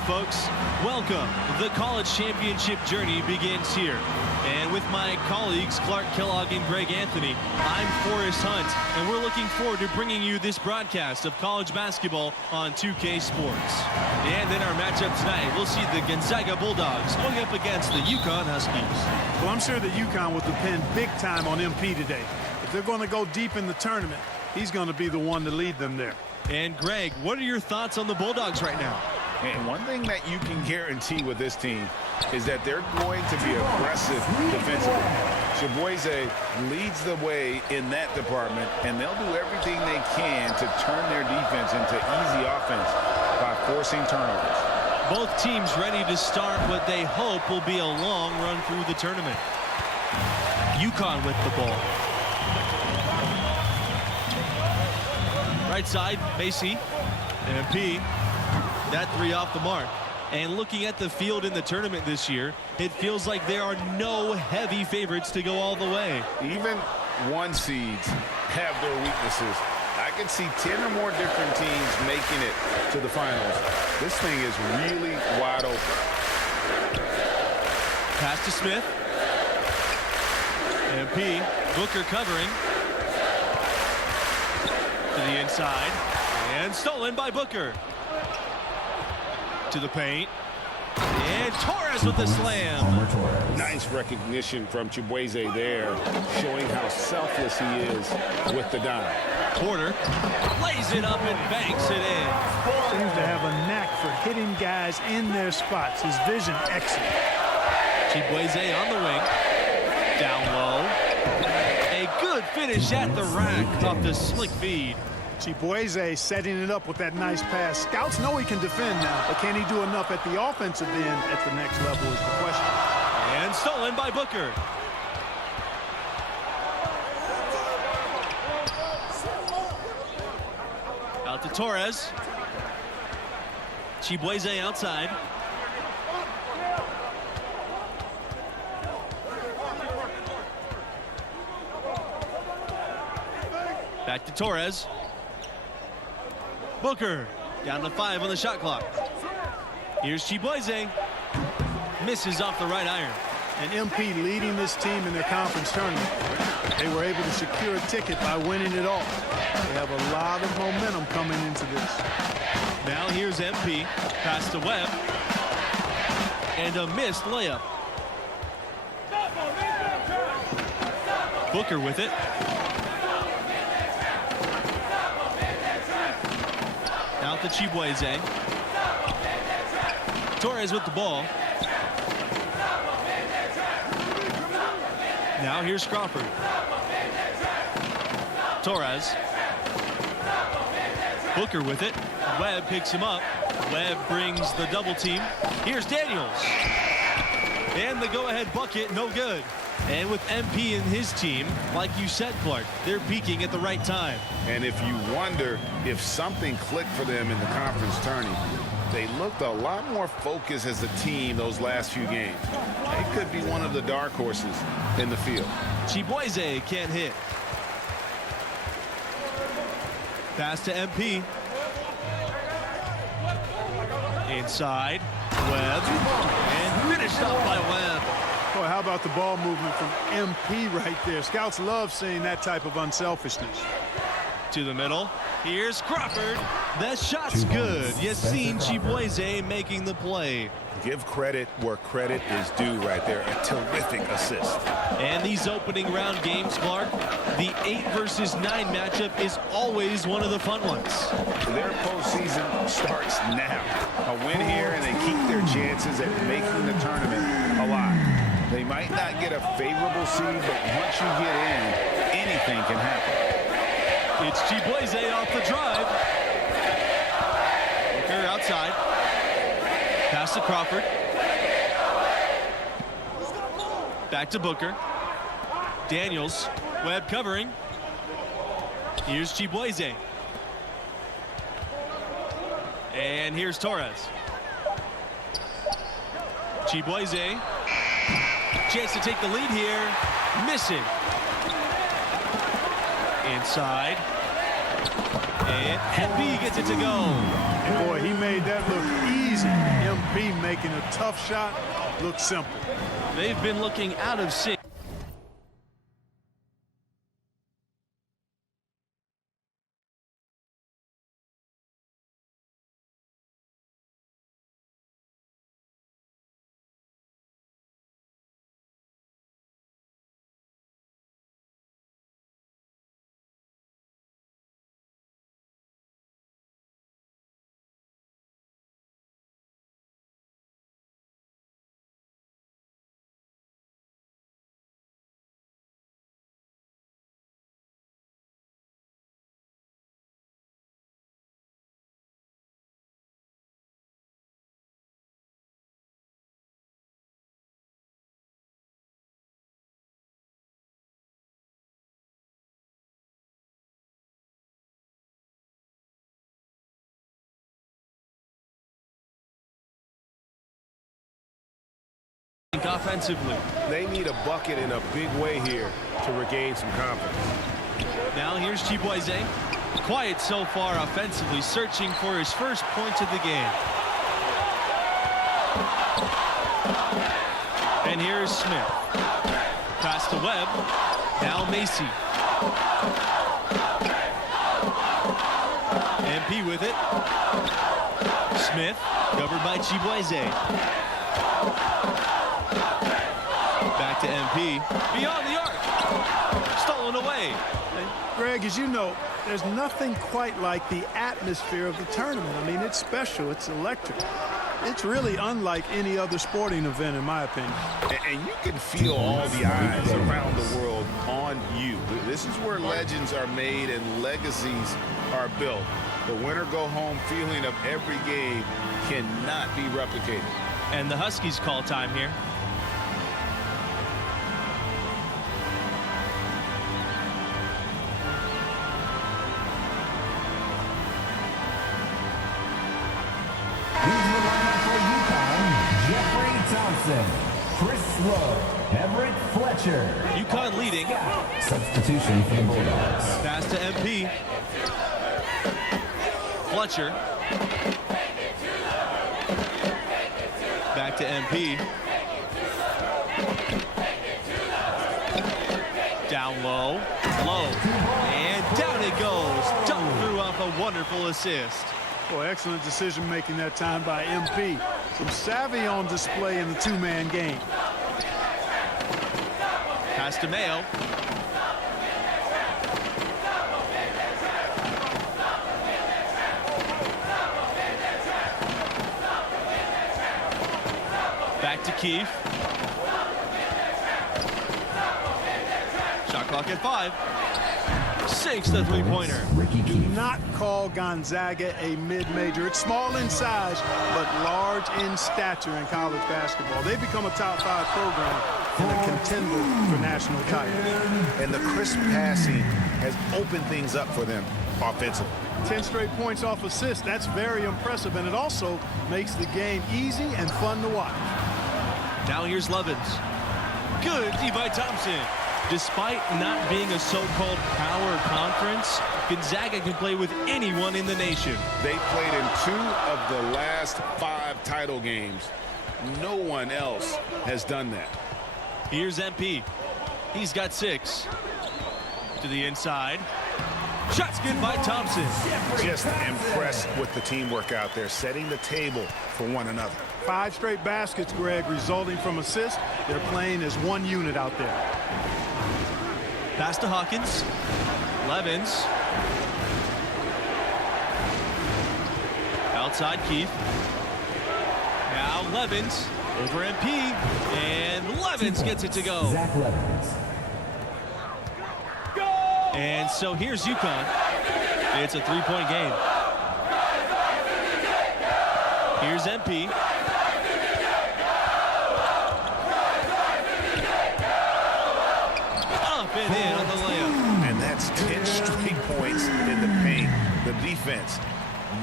folks. Welcome. The college championship journey begins here. And with my colleagues Clark Kellogg and Greg Anthony, I'm Forrest Hunt, and we're looking forward to bringing you this broadcast of college basketball on 2K Sports. And in our matchup tonight, we'll see the Gonzaga Bulldogs going up against the UConn Huskies. Well, I'm sure that UConn will depend big time on MP today. If they're going to go deep in the tournament, he's going to be the one to lead them there. And Greg, what are your thoughts on the Bulldogs right now? And one thing that you can guarantee with this team is that they're going to be aggressive defensively. Chiboise leads the way in that department, and they'll do everything they can to turn their defense into easy offense by forcing turnovers. Both teams ready to start what they hope will be a long run through the tournament. UConn with the ball. Right side, Basie, MP. That three off the mark. And looking at the field in the tournament this year, it feels like there are no heavy favorites to go all the way. Even one seeds have their weaknesses. I can see 10 or more different teams making it to the finals. This thing is really wide open. Pass to Smith. MP, Booker covering. To the inside. And stolen by Booker. To the paint. And Torres with the slam. Nice recognition from Chiboise there, showing how selfless he is with the dime. Porter lays it up and banks it in. Seems to have a knack for hitting guys in their spots. His vision excellent. Chiboise on the wing. Down low. A good finish at the rack off the slick feed. Chiboise setting it up with that nice pass. Scouts know he can defend now, but can he do enough at the offensive end at the next level is the question. And stolen by Booker. Out to Torres. Chiboise outside. Back to Torres. Booker down to 5 on the shot clock. Here's Chiboise. Misses off the right iron. And MP leading this team in their conference tournament. They were able to secure a ticket by winning it all. They have a lot of momentum coming into this. Now here's MP. Pass to Webb. And a missed layup. Booker with it. Out to Chiboise. Torres with the ball. Now here's Crawford. Torres. Booker with it. Webb picks him up. Webb brings the double team. Here's Daniels. And the go-ahead bucket, no good. And with MP and his team, like you said, Clark, they're peaking at the right time. And if you wonder if something clicked for them in the conference tourney, they looked a lot more focused as a team those last few games. They could be one of the dark horses in the field. Chiboise can't hit. Pass to MP. Inside. Webb. And finished off by Webb. Boy, how about the ball movement from MP right there? Scouts love seeing that type of unselfishness. To the middle. Here's Crawford. That shot's good. You've seen Chiboise making the play. Give credit where credit is due right there. A terrific assist. And these opening round games, Clark, the 8 versus 9 matchup is always one of the fun ones. Their postseason starts now. A win here and they keep their chances at making the tournament alive. They might not get a favorable seed, but once you get in, anything can happen. It's Chiboise off the drive. Booker outside. Pass to Crawford. Back to Booker. Daniels. Webb covering. Here's Chiboise. And here's Torres. Chiboise. Chance to take the lead here. Missing. Inside. And MP gets it to go. And boy, he made that look easy. MP making a tough shot look simple. They've been looking out of sync. Offensively. They need a bucket in a big way here to regain some confidence. Now here's Chibueze. Quiet so far offensively, searching for his first points of the game. And here's Smith. Pass to Webb. Now Macy. MP with it. Smith, covered by Chibueze. Back to MP. Beyond the arc. Stolen away. Greg, as you know, there's nothing quite like the atmosphere of the tournament. I mean, it's special. It's electric. It's really unlike any other sporting event, in my opinion. And you can feel all the eyes around the world on you. This is where legends are made and legacies are built. The winner-go-home feeling of every game cannot be replicated. And the Huskies call time here. Chris Lowe, Everett Fletcher. UConn leading. Substitution for the Bulldogs. Pass to MP. Fletcher. Back to MP. Down low. Low. And down it goes. Dunk threw off a wonderful assist. Boy, excellent decision-making that time by MP. Some savvy on display in the two-man game. Pass to Mayo. Back to Keefe. Shot clock at 5. Sinks the three-pointer. Do not call Gonzaga a mid-major. It's small in size, but large in stature in college basketball. They become a top-5 program and a contender for national titles. And the crisp passing has opened things up for them offensively. 10 straight points off assists. That's very impressive, and it also makes the game easy and fun to watch. Now here's Levins. Good D by Thompson. Despite not being a so-called power conference, Gonzaga can play with anyone in the nation. They played in 2 of the last 5 title games. No one else has done that. Here's MP. He's got 6. To the inside. Shots good by Thompson. Just impressed with the teamwork out there, setting the table for one another. 5 straight baskets, Greg, resulting from assists. They're playing as one unit out there. Pass to Hawkins. Levins. Outside Keefe. Now Levins over MP. And Levins gets it to go. Zach Levins. And so here's UConn. It's a 3-point game. Here's MP. Up and in on the layup. And that's 10 straight points in the paint. The defense,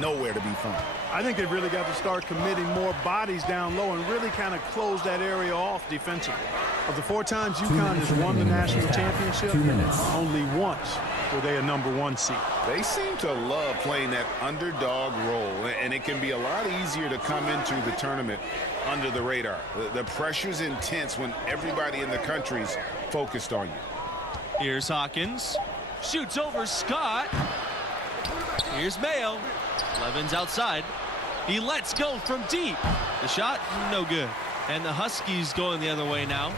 nowhere to be found. I think they've really got to start committing more bodies down low and really kind of close that area off defensively. Of the 4 times UConn has won the national championship, only once were they a #1 seed. They seem to love playing that underdog role, and it can be a lot easier to come into the tournament under the radar. The pressure's intense when everybody in the country's focused on you. Here's Hawkins. Shoots over Scott. Here's Mayo. Levin's outside. He lets go from deep. The shot, no good. And the Huskies going the other way now.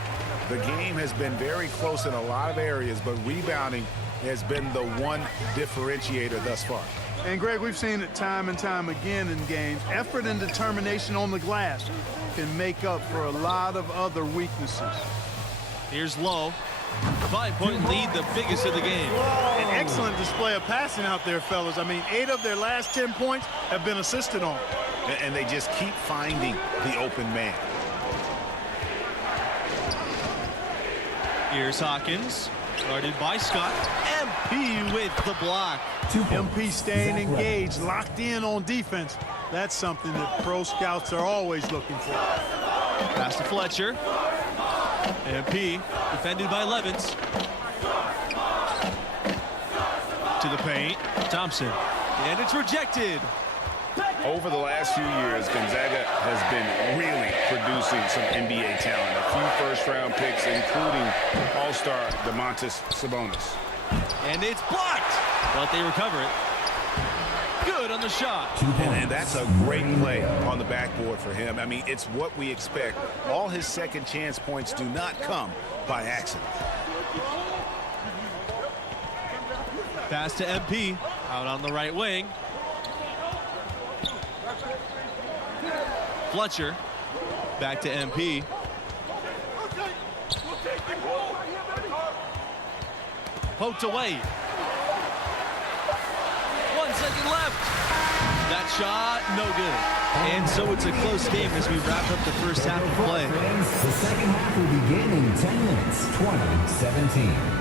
The game has been very close in a lot of areas, but rebounding has been the one differentiator thus far. And, Greg, we've seen it time and time again in games. Effort and determination on the glass can make up for a lot of other weaknesses. Here's Lowe. 5-point lead, the biggest of the game. An excellent display of passing out there, fellas. I mean, 8 of their last 10 points have been assisted on. And they just keep finding the open man. Here's Hawkins, guarded by Scott. MP with the block. MP staying engaged, locked in on defense. That's something that pro scouts are always looking for. Pass to Fletcher. MP defended by Levins. To the paint. Thompson. And it's rejected. Over the last few years, Gonzaga has been really producing some NBA talent. A few first-round picks, including All-Star Domantas Sabonis. And it's blocked, but they recover it. Good on the shot. And that's a great play on the backboard for him. I mean, it's what we expect. All his second chance points do not come by accident. Pass to MP, out on the right wing. Fletcher, back to MP. Poked away. 1 second left. That shot, no good. And so it's a close game as we wrap up the first half of play. The second half will begin in 10 minutes, 20-17.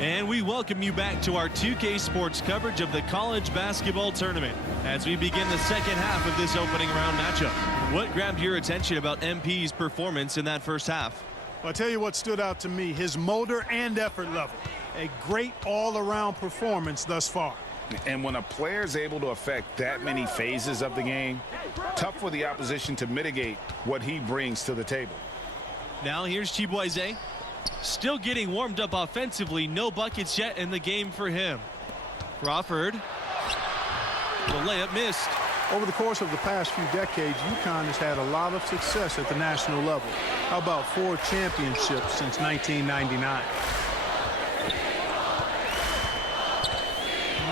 And we welcome you back to our 2K Sports coverage of the college basketball tournament as we begin the second half of this opening round matchup. What grabbed your attention about MP's performance in that first half? Well, I'll tell you what stood out to me, his motor and effort level. A great all-around performance thus far. And when a player is able to affect that many phases of the game, tough for the opposition to mitigate what he brings to the table. Now here's Chibueze. Still getting warmed up offensively. No buckets yet in the game for him. Crawford. The layup missed. Over the course of the past few decades, UConn has had a lot of success at the national level. How about 4 championships since 1999?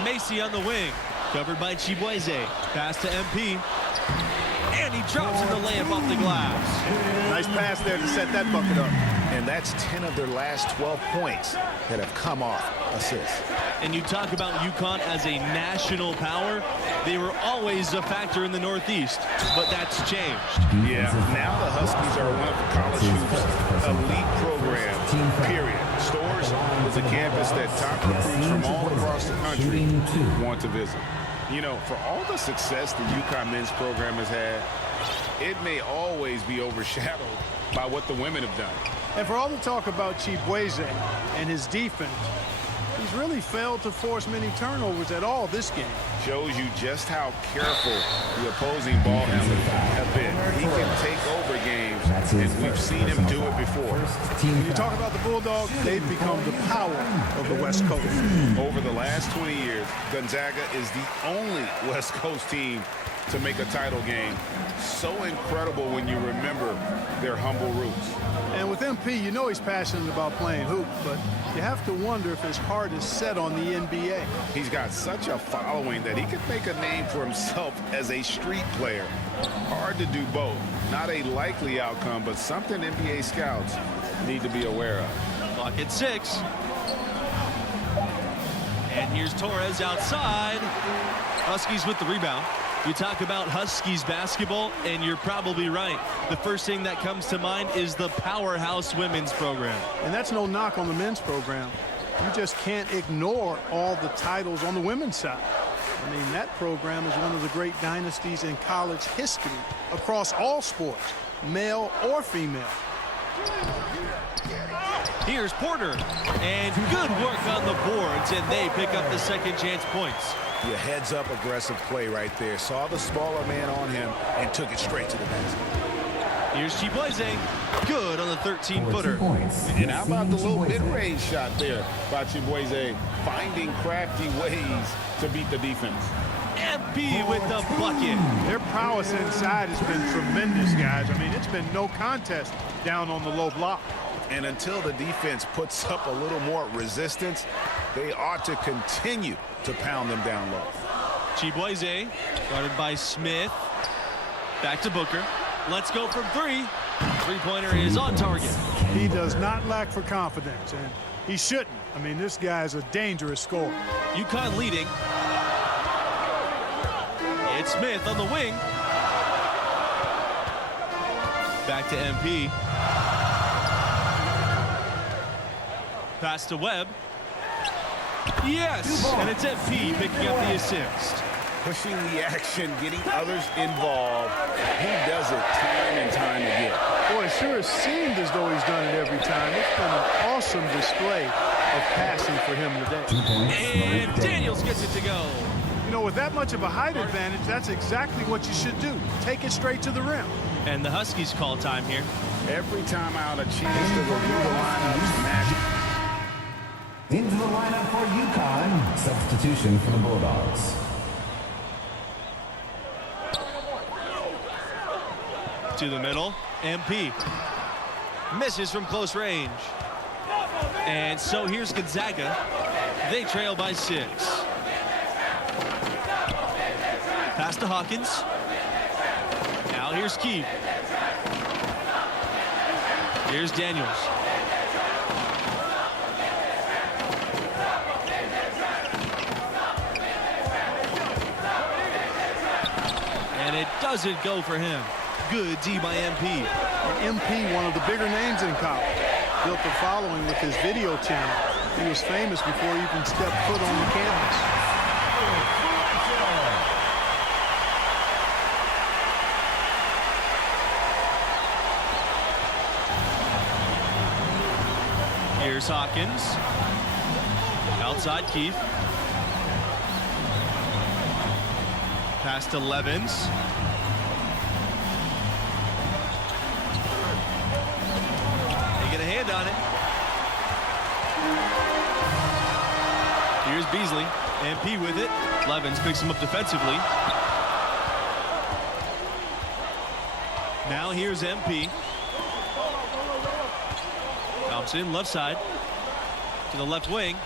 Macy on the wing. Covered by Chibueze. Pass to MP. And he drops in the layup off the glass. Nice pass there to set that bucket up. And that's 10 of their last 12 points that have come off assists. And you talk about UConn as a national power. They were always a factor in the Northeast, but that's changed. Yeah, now the Huskies are one of the college hoops elite programs, period. Storrs is a campus that top recruits from all across the country want to visit. You know, for all the success the UConn men's program has had, it may always be overshadowed by what the women have done. And for all the talk about Chibueze and his defense, he's really failed to force many turnovers at all this game. Shows you just how careful the opposing ball handlers have been. He can take over games, and we've seen him do it before. When you talk about the Bulldogs, they've become the power of the West Coast. Over the last 20 years, Gonzaga is the only West Coast team to make a title game. So incredible when you remember their humble roots. And with MP, you know he's passionate about playing hoop, but you have to wonder if his heart is set on the NBA. He's got such a following that he could make a name for himself as a street player. Hard to do both. Not a likely outcome, but something NBA scouts need to be aware of. Clock at 6. And here's Torres outside. Huskies with the rebound. You talk about Huskies basketball, and you're probably right. The first thing that comes to mind is the powerhouse women's program. And that's no knock on the men's program. You just can't ignore all the titles on the women's side. I mean, that program is one of the great dynasties in college history across all sports, male or female. Here's Porter. And good work on the boards, and they pick up the second chance points. Your heads-up aggressive play right there. Saw the smaller man on him and took it straight to the basket. Here's Chibueze. Good on the 13-footer. And how about the little mid-range shot there by Chibueze, finding crafty ways to beat the defense. MP with the bucket. Their prowess inside has been tremendous, guys. I mean, it's been no contest down on the low block. And until the defense puts up a little more resistance, they ought to continue to pound them down low. Chibueze, guarded by Smith. Back to Booker. Let's go from three. Three-pointer is on target. He does not lack for confidence, and he shouldn't. I mean, this guy is a dangerous scorer. UConn leading. It's Smith on the wing. Back to MP. Pass to Webb. Yes, and it's MP picking up the assist. Pushing the action, getting others involved. He does it time and time again. Boy, it sure has seemed as though he's done it every time. It's been an awesome display of passing for him today. And Daniels gets it to go. You know, with that much of a height advantage, that's exactly what you should do. Take it straight to the rim. And the Huskies call time here. Every time out, a chance to review the lineups. Magic. Into the lineup for UConn. Substitution for the Bulldogs. To the middle, MP. Misses from close range. And so here's Gonzaga. They trail by 6. Pass to Hawkins. Now here's Keith. Here's Daniels. And it doesn't go for him. Good D by MP. And MP, one of the bigger names in college, built a following with his video channel. He was famous before he even stepped foot on the campus. Here's Hawkins. Outside Keith. Pass to Levens. They get a hand on it. Here's Beasley. MP with it. Levens picks him up defensively. Now here's MP. Thompson, left side. To the left wing.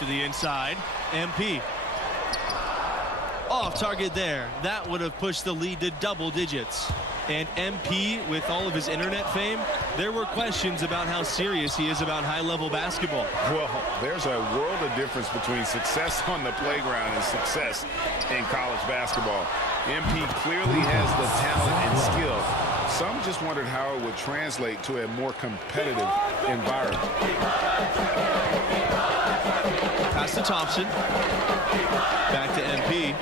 To the inside. MP. Off target there. That would have pushed the lead to double digits. And MP, with all of his internet fame, there were questions about how serious he is about high-level basketball. Well, there's a world of difference between success on the playground and success in college basketball. MP clearly has the talent and skill. Some just wondered how it would translate to a more competitive environment. Pass to Thompson. Back to MP.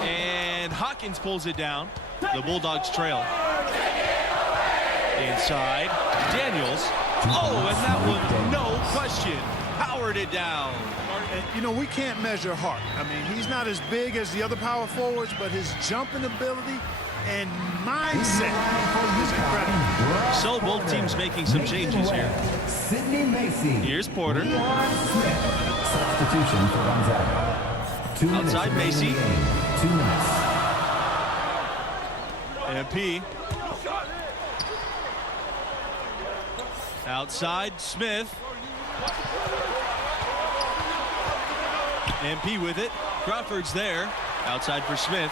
And Hawkins pulls it down. The Bulldogs trail. Inside. Daniels. Oh, and that one, no question, powered it down. You know, we can't measure Hart. I mean, he's not as big as the other power forwards, but his jumping ability and mindset is incredible. So both teams making some changes here. Sidney Macy. Here's Porter. Substitution for Gonzaga. 2 minutes Outside remaining Macy. in the game. 2 minutes. MP. Outside Smith. MP with it. Crawford's there. Outside for Smith.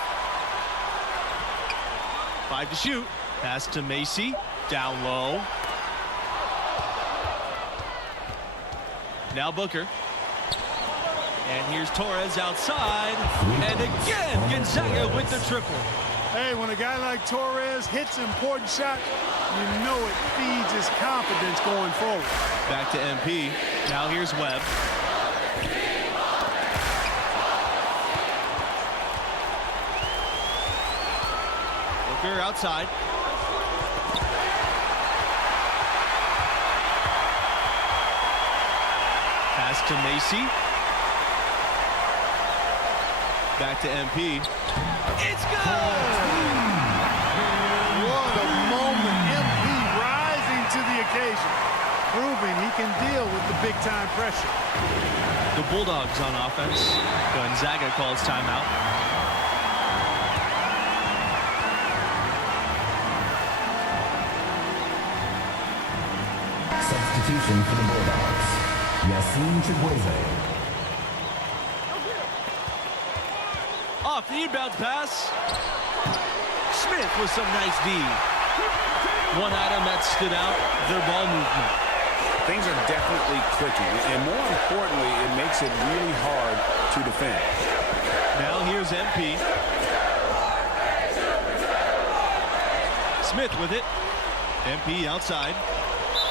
5 to shoot. Pass to Macy. Down low. Now Booker. And here's Torres outside. And again, Gonzaga with the triple. Hey, when a guy like Torres hits important shots, you know it feeds his confidence going forward. Back to MP. Now here's Webb. Booker outside. to Macy. Back to MP. It's good! What a moment. MP rising to the occasion, proving he can deal with the big-time pressure. The Bulldogs on offense. Gonzaga calls timeout. Substitution for the Bulldogs. Yassine Chigweze. Off the inbound pass. Smith with some nice D. One item that stood out, their ball movement. Things are definitely clicking, and more importantly, it makes it really hard to defend. Now here's MP. Smith with it. MP outside.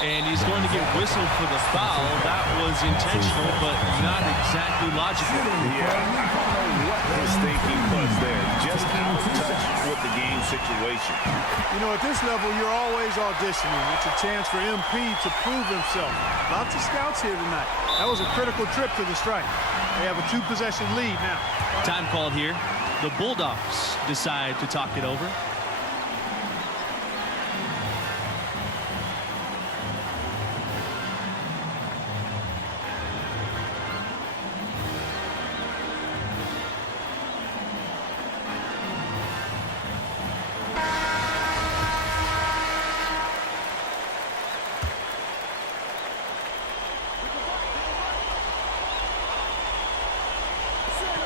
And he's going to get whistled for the foul. That was intentional, but not exactly logical. Yeah, I don't know what his thinking was there. Just out of touch with the game situation. You know, at this level, you're always auditioning. It's a chance for MP to prove himself. Lots of scouts here tonight. That was a critical trip to the strike. They have a 2-possession lead now. Time called here. The Bulldogs decide to talk it over.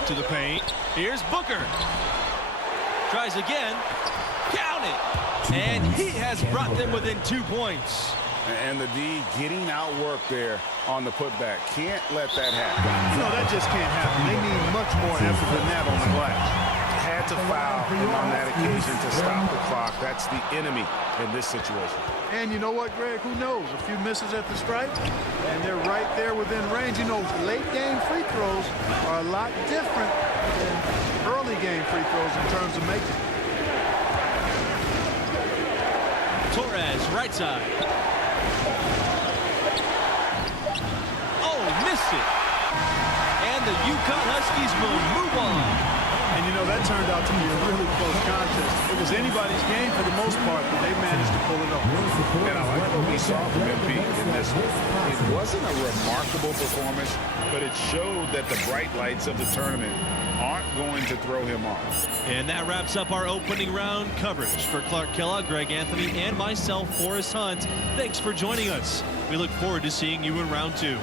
To the paint. Here's Booker. Tries again. Count it. And he has brought them within 2 points. And the D getting outworked there on the putback. Can't let that happen. You know, that just can't happen. They need much more effort than that on the glass. Had to foul on that occasion to stop the clock. That's the enemy in this situation. And you know what, Greg? Who knows? A few misses at the stripe, and they're right there within range. You know, late-game free throws are a lot different than early-game free throws in terms of making. Torres, right side. Oh, missed it. And the UConn Huskies will move on. And, you know, that turned out to be a really close contest. It was anybody's game for the most part, but they managed to pull it off. And I like what we saw from MP in this one. It wasn't a remarkable performance, but it showed that the bright lights of the tournament aren't going to throw him off. And that wraps up our opening round coverage. For Clark Kellogg, Greg Anthony, and myself, Forrest Hunt, thanks for joining us. We look forward to seeing you in round 2.